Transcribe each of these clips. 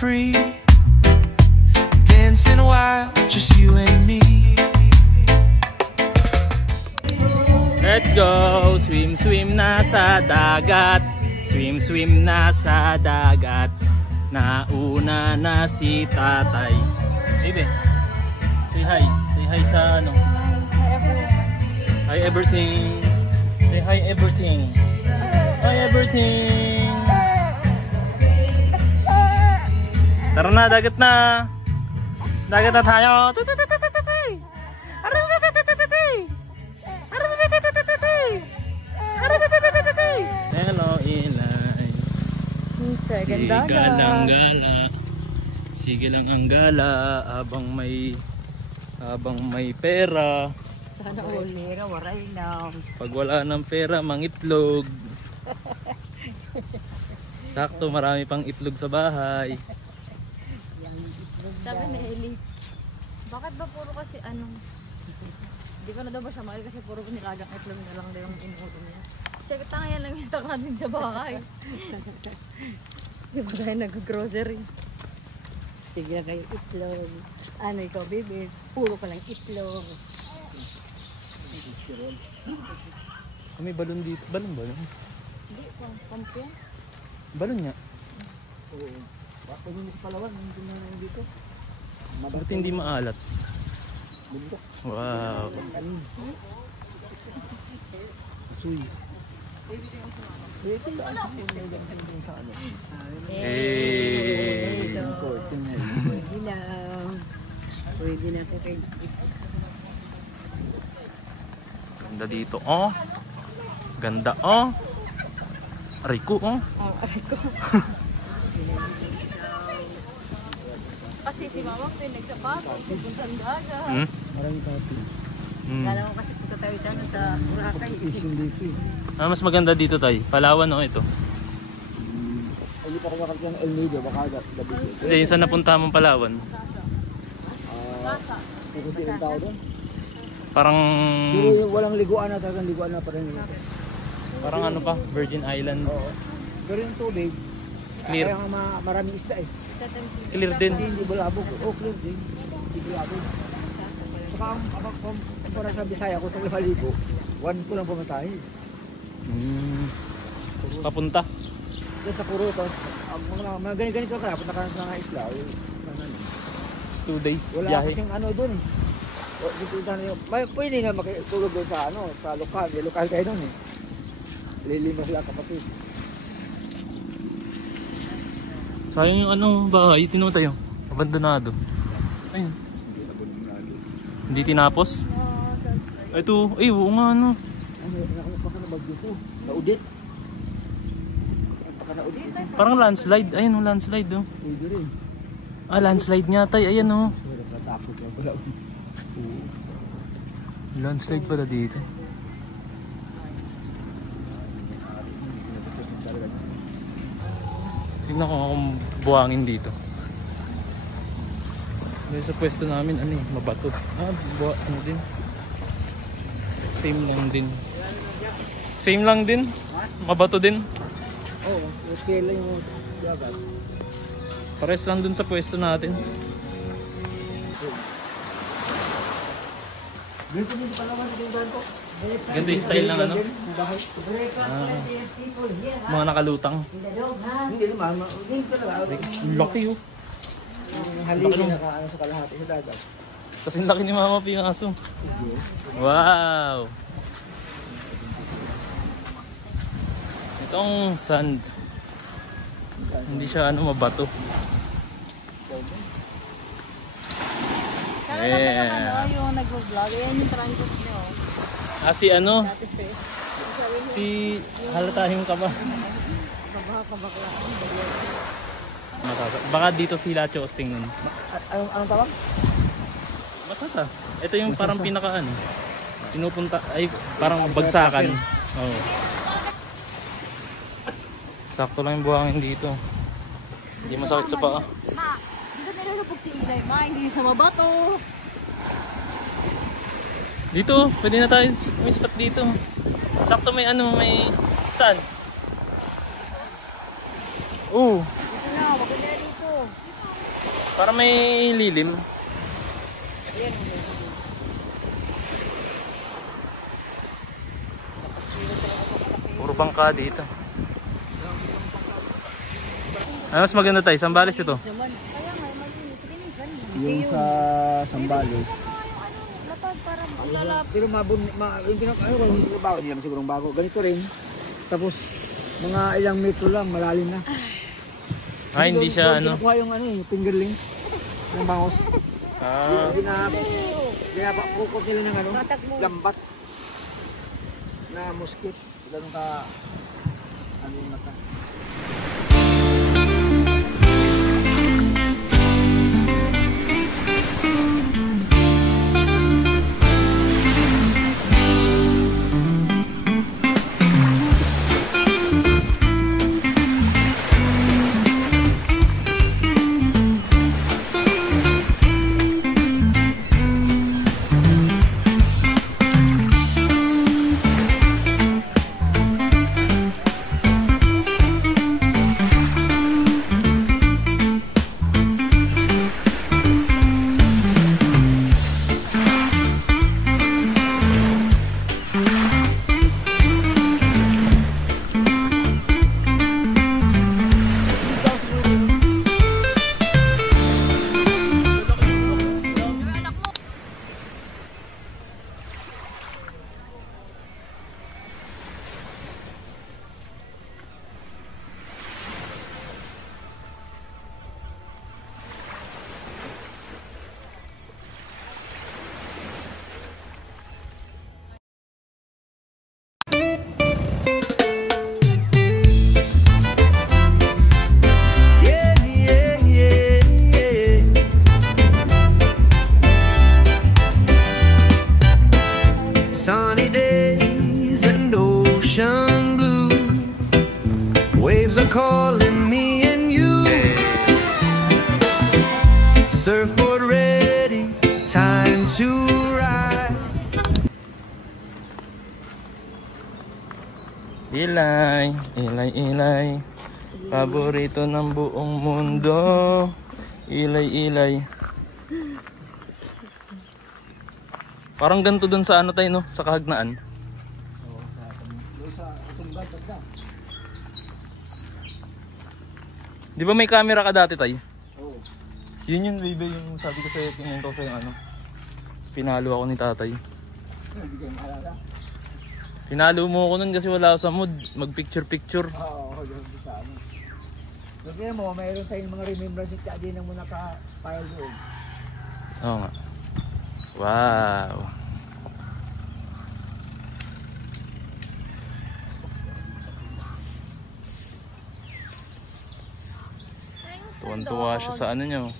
free, dancing wild, just you and me. Let's go! Swim, swim na sa dagat. Swim, swim na sa dagat. Nauna na si tatay. Baby, say hi. Say hi sa ano. Hi everything. Say hi everything. Hi everything. Tara na, dagat na. Dagat na tayo. Hello, Ilay. Sige lang gala. Sige lang ang gala habang may pera. Sana all pera, waray na. Pag wala ng pera, mangitlog. Sakto, marami pang itlog sa bahay. Sabi na Eli, bakit ba puro kasi anong hindi ko na daw ba siya makil kasi puro nilagang itlog na lang daw yung inuulo niya. Kasi tanga yan lang yung stock natin sa bahay. Di ba tayo nag-grocery? Sige na kayo itlog. Ano ikaw baby? Puro ka lang itlog. May balon dito. Balon? Hindi, pump yan. Balon nga. Oo. Bakit hindi sa Palawan? Hindi na dito. Bakit hindi maalat? Bundok. Wow. Asuy. Ito ba ang sa ano? Hey! Pwede lang. Pwede na kayo. Ganda dito, oh. Ganda, oh. Aray ko, oh. Oh, aray ko. Kasi si mama ko yung nagsapatos, pupuntang dagat. Maraming tapi. Kala ko kasi punta tayo sa Boracay. Isin dito eh. Mas maganda dito tayo. Palawan, oh, ito. Hindi pa ako makakita ng El Nido, baka gabi siya. Hindi, yung saan napunta mong Palawan? Sasa. Pupunti ng tao doon. Parang... Pero yung walang liguan na talagang liguan na pa rin. Parang ano pa, Virgin Island. Oo. Pero yung tubig, Clear. kaya maraming isda eh. Clear din. Hindi bulabog. Oh, clear din. Hindi bulabog. Saka para sa Bisaya ko sa 5,000, 1 ko lang pumasahe. Papunta. Doon sa Kuro, tapos mga ganito ka, punta ka sa mga isla. 2 days Wala biyahe. kasing ano doon eh. Pwede na makitulog doon sa ano, sa lokal. May lokal kayo doon eh. Lilima sila kapatid. Sayang yung ano, bahay, tinong tayo. Abandonado. Ayun. Hindi tinapos? Ito, ay, oo nga ano. Ano, baka na bagyo ko. Naudit. Baka naudit. Parang landslide. Ayun, oh, landslide, oh. Pwede rin. Ah, landslide nga tayo. Ayan, oh. Natakot lang pala. Landslide pala dito. Tignan ko kung buhangin dito. Dahil sa pwesto namin, ano eh, mabato. Ano din. Same lang din. Same lang din. Mabato din. Oo, okay lang yung dagat. Pares lang dun sa pwesto natin. Dito din sa Palawan, tingnan ko. Ganito yung style ng ano. Mga nakalutang. Hindi naman, hindi talaga. Laki, oh. Haligi na ano sa kalahati sa dagat. Kasing laki ni Mama P yung aso. Wow! Itong sand. Hindi siya ano, mabato. Sana lang ano, yung nag-vlog. Ayan yung transit niyo. Ah, si ano? Dati face. Sabi mo, Si halatahin ka ba? kabaka. Baka dito si Lacho Osting nun. Anong tawag? Masasa. Ito yung parang pinaka ano. Pinupunta, ay parang bagsakan. Oo. Sakto lang yung buhangin dito. Hindi masakit sa paa. Ma, dito nilulupog si Ilay. Ma, hindi sa mabato. Dito, pwede na tayo may spot dito. Sakto may ano, may saan? Oh, Dito na, maganda dito. Para may lilim. Puro bangka dito. Ano mas maganda tayo? Sambales ito. Kaya nga, malinis. Linisan mo. Yung sa Sambales. Lapag para ilalap. Pero yung yung bago, hindi naman sigurong bago. Ganito rin. Tapos, mga ilang metro lang, malalim na. Ah, hindi siya ano. Kinukuha yung fingerling. Yung bangos. Ah, Ginapakukot nila ng lambat. Na muskit. Ganun ka, yung mata. Sunny days and ocean blue. Waves are calling me and you. Surfboard ready, time to ride. Ilay, ilay, ilay. Paborito ng buong mundo. Ilay, ilay. Parang ganito dun sa ano tayo, no? Sa Kahagnaan. Di ba may camera ka dati tayo? Oo. Yun yung baby, yung sabi ko sa'yo, tingin ko sa'yo ano. Pinalo ako ni tatay. Hindi kayo maalala. Pinalo mo ako nun kasi wala ako sa mood. Mag-picture-picture. Oo, yun sa ano. Sabihin mo, mayroon tayong mga remembrance yung kadi na muna ka-file doon. Oo nga. Wow. Tuwan-tuwa siya sa ano nyo.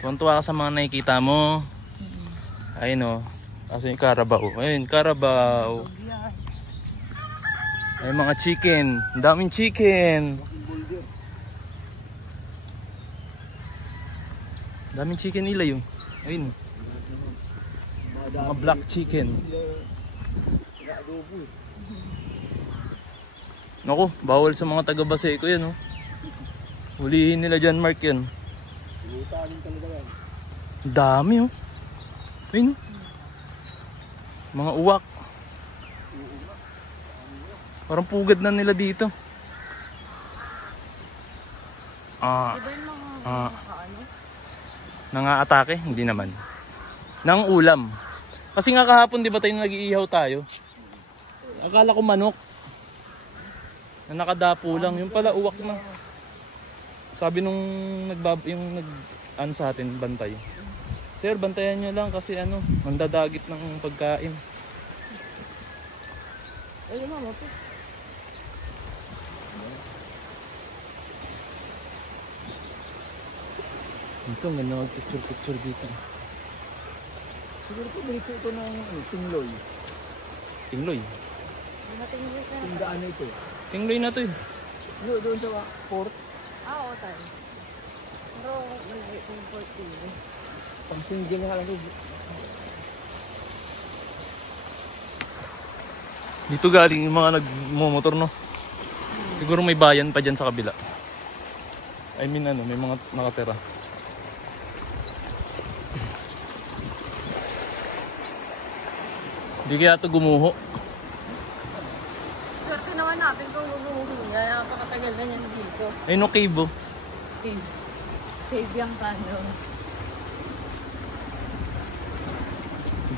Tuwan-tuwa ka sa mga nakikita mo. Ayun o. Kasi yung Carabao. Ayun, Carabao. Ay mga chicken. Ang daming chicken. Daming chicken nila yun. Ayun. Mga black chicken. Naku, bawal sa mga taga Baseco yan, oh. Hulihin nila dyan, Mark, yan. Dami, oh. Ayun, oh. Mga uwak. Parang pugad na nila dito. Diba yung mga ano? Nangaatake? Hindi naman. Nang ulam. Kasi nga kahapon, di ba tayo nag-iihaw tayo? Akala ko manok. Na nakadapo lang. Yung pala uwak na. Sabi nung nag-ano sa atin, bantay. Sir, bantayan nyo lang kasi ano, mandadagit ng pagkain. Ay, mama po. Ito, may nag-picture dito. Siguro po dito ito ng Tingloy. Tingloy. Matingin siya. Tindaan na ito. Tingloy na to eh. Doon sa port. Oo, tayo. Pero, malaki yung 14. Pang single na lang. Dito galing yung mga nagmumotor, no? Siguro may bayan pa dyan sa kabila. I mean ano, may mga nakatira. Hindi kaya ito gumuho. Swerte naman natin kung gumuhuli. Kaya napakatagal na yan dito. Ay no, cave oh. Save yung kano.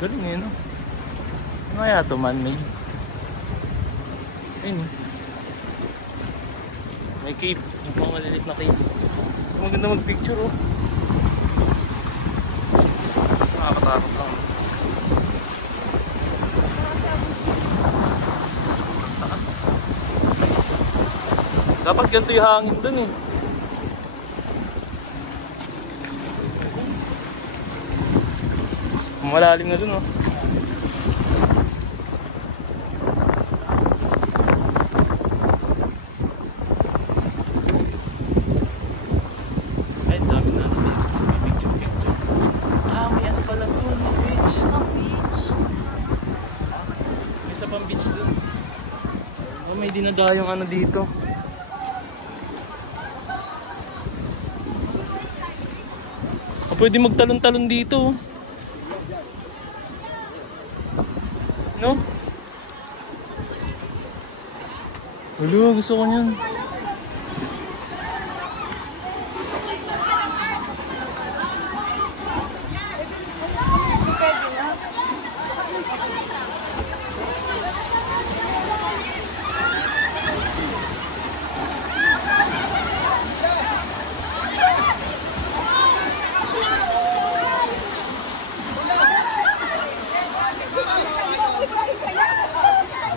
Galing eh no. Ano kaya ito, man-made? Ayun oh. May cave. Yung mga malilit na cave. Maganda mag-picture oh. Kasi nakakatakot lang. Taas. Dapat ganito yung hangin dun eh. Malalim na dun oh. Ay, dami na. May picture. Ah, may ano pala dun. May beach. May isa pang beach dun. Oh, may dinadayong ano dito. Oh, pwede magtalon-talon dito. No? Wala, gusto ko niyan.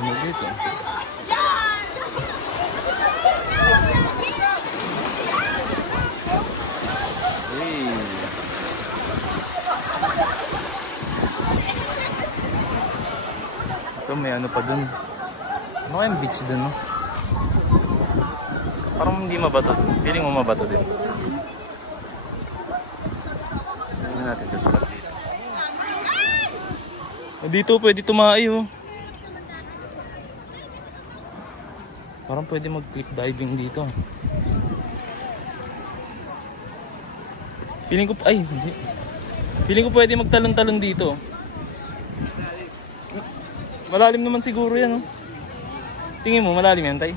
Ano dito? Hey. Ito may ano pa dun. Ano kayang beach dun no? Parang hindi mabato. Feeling mo mabato din. Tingnan natin ito spot dito. Dito pwede tumae oh. Parang pwede mag-cliff diving dito. Feeling ko, ay hindi. Feeling ko pwede magtalon-talon dito. Malalim naman siguro yan, oh. Tingin mo, malalim yan, tay?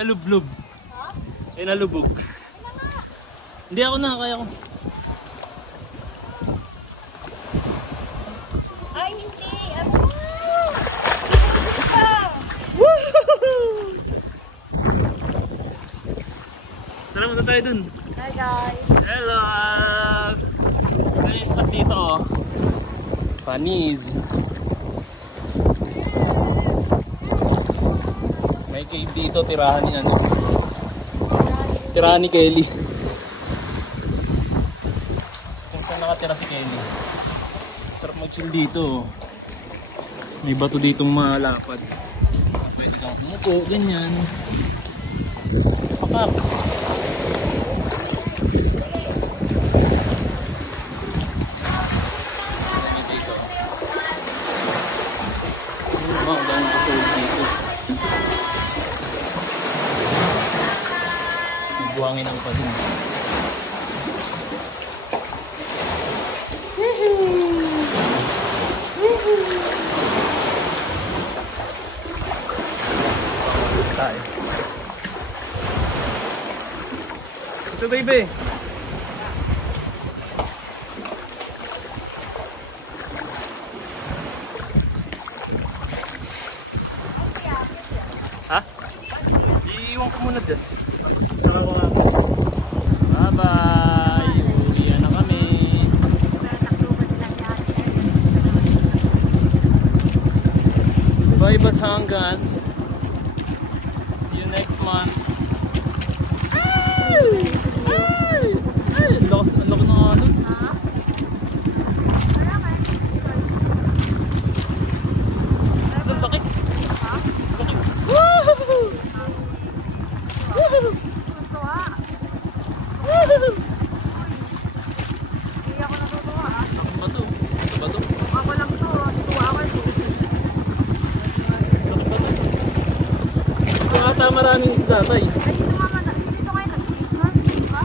Nalublob. Eh nalubog. Hindi ako na, kaya ko. Ay, hindi! Tara, muna tayo dun. Hi guys! Hello! Ito yung spot dito oh. Panis. May cave dito, tirahan ni ano. Tirahan ni Kelly. Kung saan nakatira si Kelly. Sarap mag-chill dito. May bato ditong malapad. Pwede kang umupo, ganyan. Pakaps. Dito. Ang dami kasunod dito. Buhangin ang pa din. Tayo. Ito baby. Ha? Iiwan ko muna. muna dyan. Tapos tara ko nga. Bye-bye! Uwi na kami. Bye Batangas! See you next month. Ay! Ay! Ay! Ang lakas ng ano. Ang laki. Laki. Woohoo! Woohoo! Woohoo! Hindi ako natutuwa ah. Bato. Bato. Ako lang to. Tuwa ako ito. Ito ata maraming isda, tay. Ay, dito nga man. Dito kayo nag-Christmas. Di ba?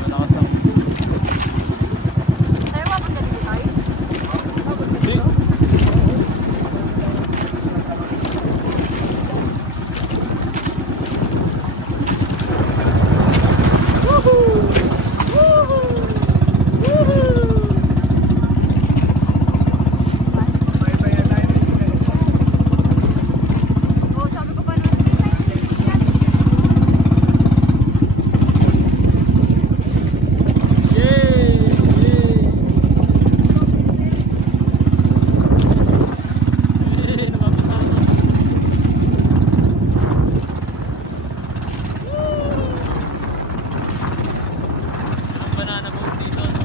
Malakas ako. Tayo, wapag ka dito tayo. Hindi. Oo, sabi ko pa naman. Yay! Yay! Yay! Napapasama. Sarap banana boat dito, no?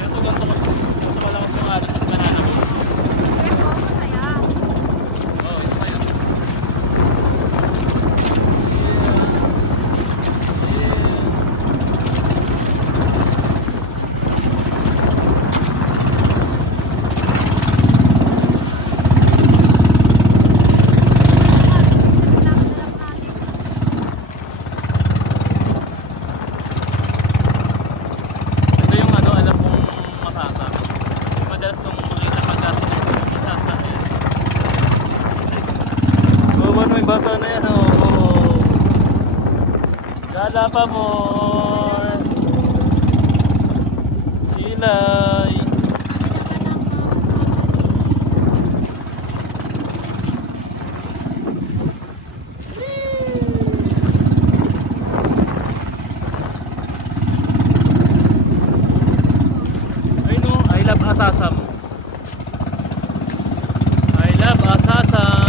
Ito, ganito kalakas yung alat, mas banana boat. Eh, oo, masaya. Oo, isa pa yun. Ito yung ano, alam kong masasa. Yung madalas kong makita pagkasin yung masasa. Ayan. Oh, ano, may bata na yan, oh. Gala pa mo. Silay. Ay no, I love asasam. I love asasam.